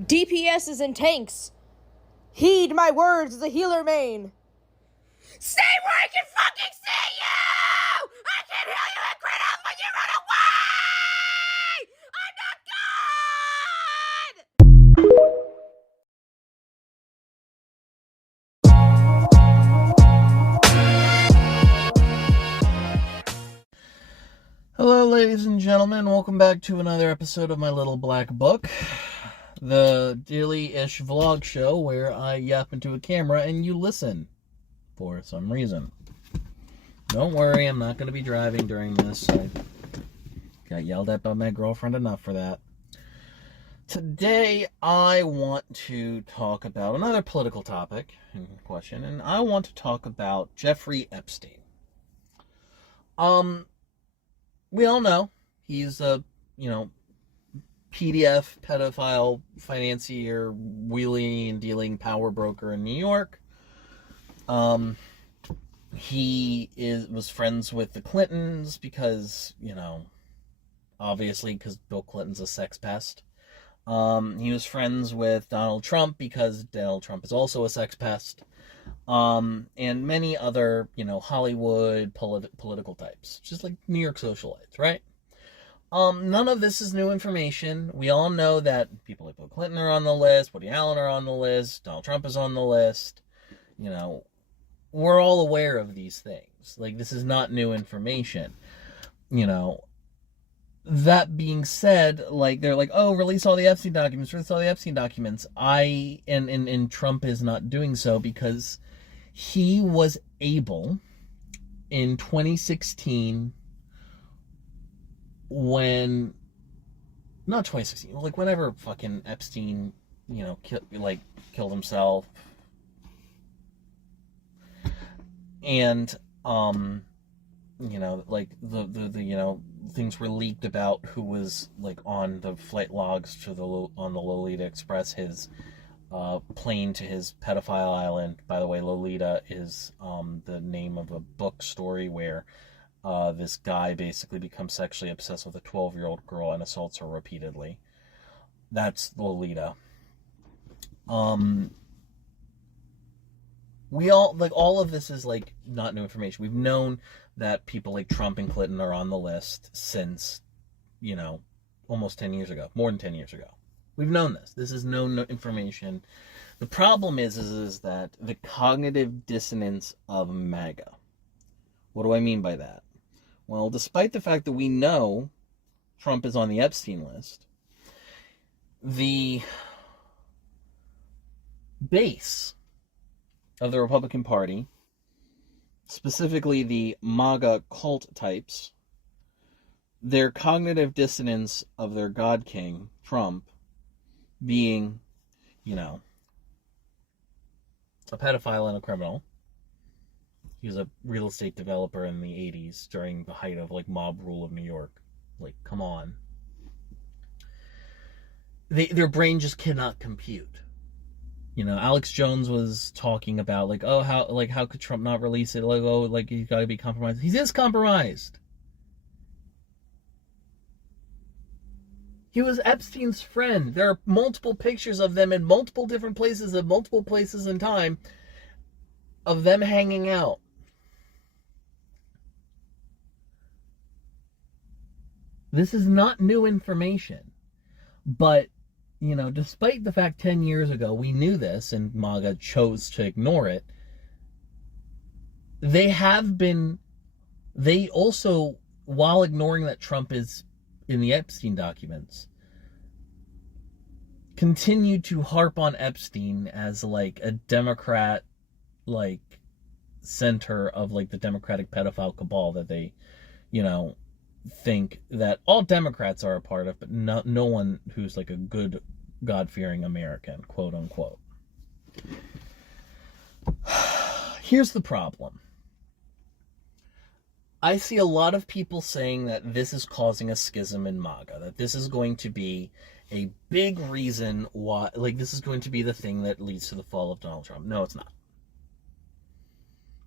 DPSs and tanks. Heed my words as a healer main. Stay where I can fucking see you! I can heal you in crit health when you run away! I'm not good! Hello, ladies and gentlemen. Welcome back to another episode of my little black book, the daily-ish vlog show where I yap into a camera and you listen for some reason. Don't worry, I'm not going to be driving during this. I got yelled at by my girlfriend enough for that. Today, I want to talk about another political topic in question, and I want to talk about Jeffrey Epstein. We all know he's a, PDF pedophile financier, wheeling and dealing power broker in New York. He was friends with the Clintons because, obviously because Bill Clinton's a sex pest. He was friends with Donald Trump because Donald Trump is also a sex pest. And many other, Hollywood political types, just like New York socialites, right? None of this is new information. We all know that people like Bill Clinton are on the list, Woody Allen are on the list, Donald Trump is on the list. We're all aware of these things. Like, this is not new information. That being said, like, they're like, oh, release all the Epstein documents, and Trump is not doing so because he was able, in 2016, whenever fucking Epstein, killed himself, and, things were leaked about who was, on the flight logs on the Lolita Express, his plane to his pedophile island. By the way, Lolita is the name of a book story where this guy basically becomes sexually obsessed with a 12-year-old girl and assaults her repeatedly. That's Lolita. We all, all of this is, not new information. We've known that people like Trump and Clinton are on the list since, almost 10 years ago. More than 10 years ago. We've known this. This is no information. The problem is that the cognitive dissonance of MAGA. What do I mean by that? Well, despite the fact that we know Trump is on the Epstein list, the base of the Republican Party, specifically the MAGA cult types, their cognitive dissonance of their God King, Trump, being, a pedophile and a criminal. He was a real estate developer in the 80s during the height of, mob rule of New York. Come on. Their brain just cannot compute. Alex Jones was talking about, how could Trump not release it? He's got to be compromised. He is compromised. He was Epstein's friend. There are multiple pictures of them in multiple different places at multiple places in time of them hanging out. This is not new information. But, despite the fact 10 years ago we knew this and MAGA chose to ignore it, they also, while ignoring that Trump is in the Epstein documents, continue to harp on Epstein as a Democrat center of the Democratic pedophile cabal that they think that all Democrats are a part of, but no one who's a good God-fearing American, quote unquote. Here's the problem. I see a lot of people saying that this is causing a schism in MAGA, that this is going to be a big reason why, this is going to be the thing that leads to the fall of Donald Trump. No, it's not.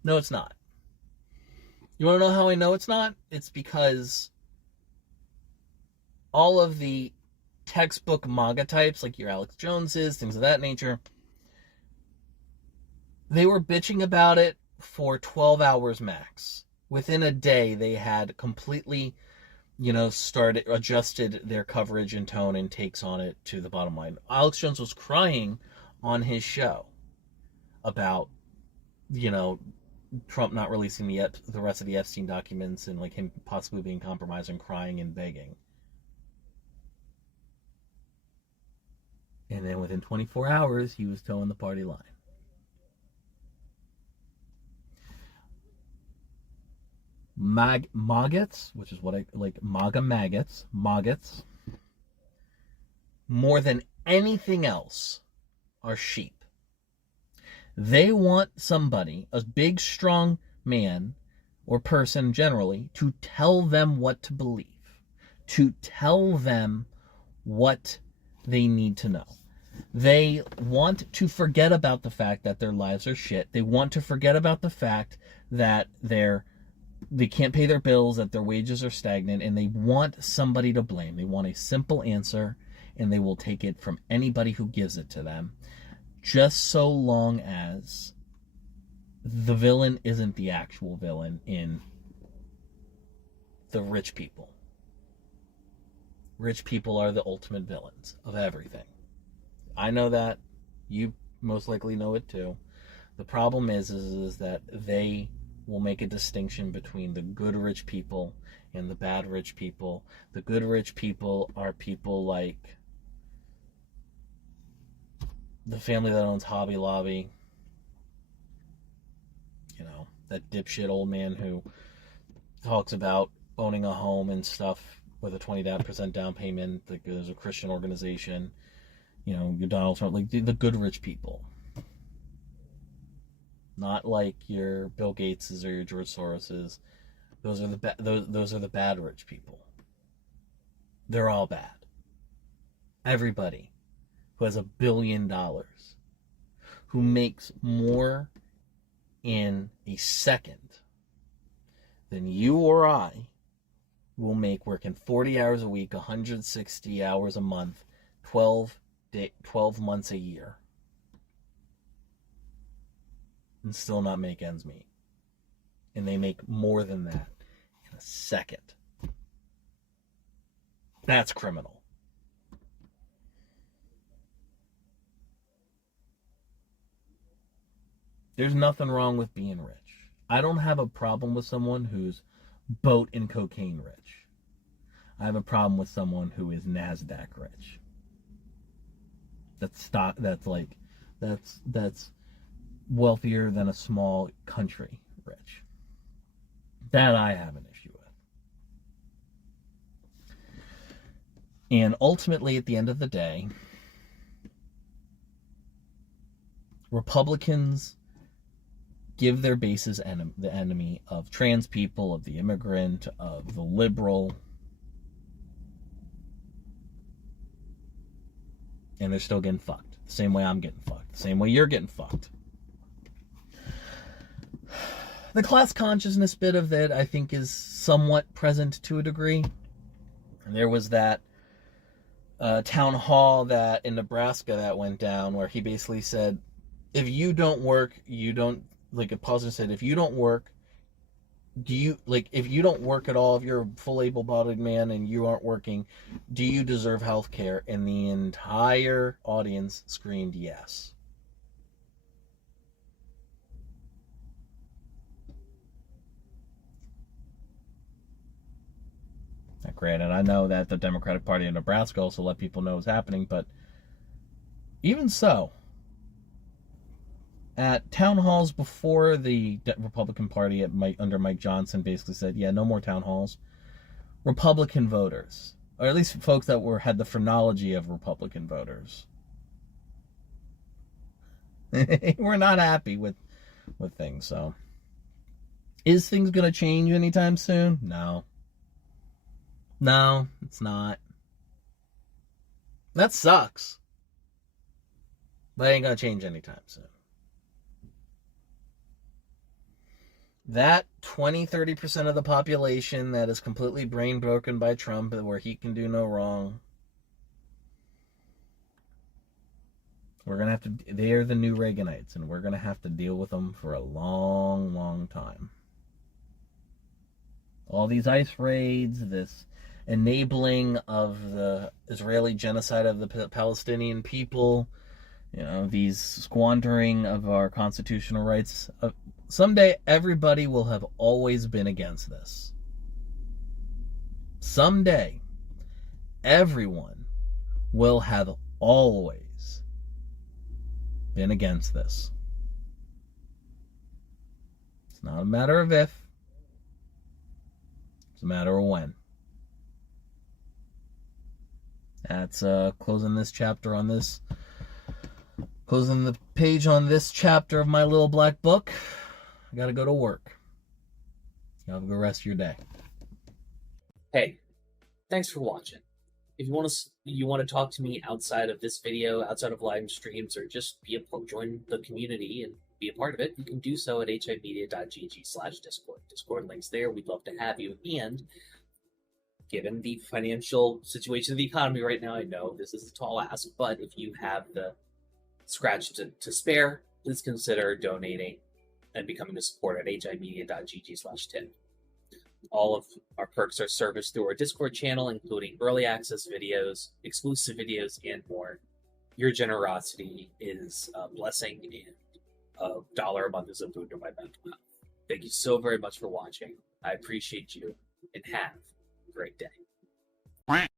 No, it's not. You want to know how I know it's not? It's because all of the textbook MAGA types, like your Alex Joneses, things of that nature, they were bitching about it for 12 hours max. Within a day, they had completely, adjusted their coverage and tone and takes on it to the bottom line. Alex Jones was crying on his show about, Trump not releasing the rest of the Epstein documents and like him possibly being compromised and crying and begging. And then within 24 hours, he was towing the party line. Maggots, which is what I like, MAGA maggots, more than anything else, are sheep. They want somebody, a big, strong man or person generally, to tell them what to believe, to tell them what they need to know. They want to forget about the fact that their lives are shit. They want to forget about the fact that they can't pay their bills, that their wages are stagnant, and they want somebody to blame. They want a simple answer, and they will take it from anybody who gives it to them, just so long as the villain isn't the actual villain in the rich people. Rich people are the ultimate villains of everything. I know that. You most likely know it too. The problem is that they will make a distinction between the good rich people and the bad rich people. The good rich people are people like the family that owns Hobby Lobby. That dipshit old man who talks about owning a home and stuff with a 20% down payment. Like there's a Christian organization. Your Donald Trump, like the good rich people. Not like your Bill Gateses or your George Soroses. Those are the bad rich people. They're all bad. Everybody who has $1 billion, who makes more in a second than you or I will make working 40 hours a week, 160 hours a month, 12 months a year, and still not make ends meet. And they make more than that in a second. That's criminal. There's nothing wrong with being rich. I don't have a problem with someone who's boat and cocaine rich. I have a problem with someone who is NASDAQ rich. That's wealthier than a small country rich. That I have an issue with. And ultimately, at the end of the day, Republicans give their bases the enemy of trans people, of the immigrant, of the liberal. And they're still getting fucked. The same way I'm getting fucked. The same way you're getting fucked. The class consciousness bit of it, I think, is somewhat present to a degree. And there was that town hall that in Nebraska that went down where he basically said, if you don't work, you don't, like a positive said, if you don't work, if you don't work at all, if you're a full able-bodied man and you aren't working, do you deserve health care? And the entire audience screamed yes. Now, granted, I know that the Democratic Party in Nebraska also let people know what's happening, but even so, at town halls before the Republican Party under Mike Johnson basically said, yeah, no more town halls, Republican voters, or at least folks that had the phrenology of Republican voters, we're not happy with things. So, is things going to change anytime soon? No, it's not. That sucks, but it ain't going to change anytime soon. That 20-30% of the population that is completely brain broken by Trump, where he can do no wrong, We're going to have to, they're the new Reaganites, and we're going to have to deal with them for a long, long time. All these ICE raids, this enabling of the Israeli genocide of the Palestinian people, these squandering of our constitutional rights. Someday, everybody will have always been against this. Someday, everyone will have always been against this. It's not a matter of if, it's a matter of when. That's closing this chapter on this. Closing the page on this chapter of my little black book. I gotta go to work. You have a good rest of your day. Hey, thanks for watching. If you want to talk to me outside of this video, outside of live streams, or just join the community and be a part of it, you can do so at HIMediaTV/Discord. Discord links there. We'd love to have you. And given the financial situation of the economy right now, I know this is a tall ask, but if you have the scratch to spare, please consider donating and becoming a supporter at HIMedia.gg/tip. All of our perks are serviced through our Discord channel, including early access videos, exclusive videos, and more. Your generosity is a blessing, and $1 a month is a boon to my mental health. Thank you so very much for watching. I appreciate you, and have a great day. Quack.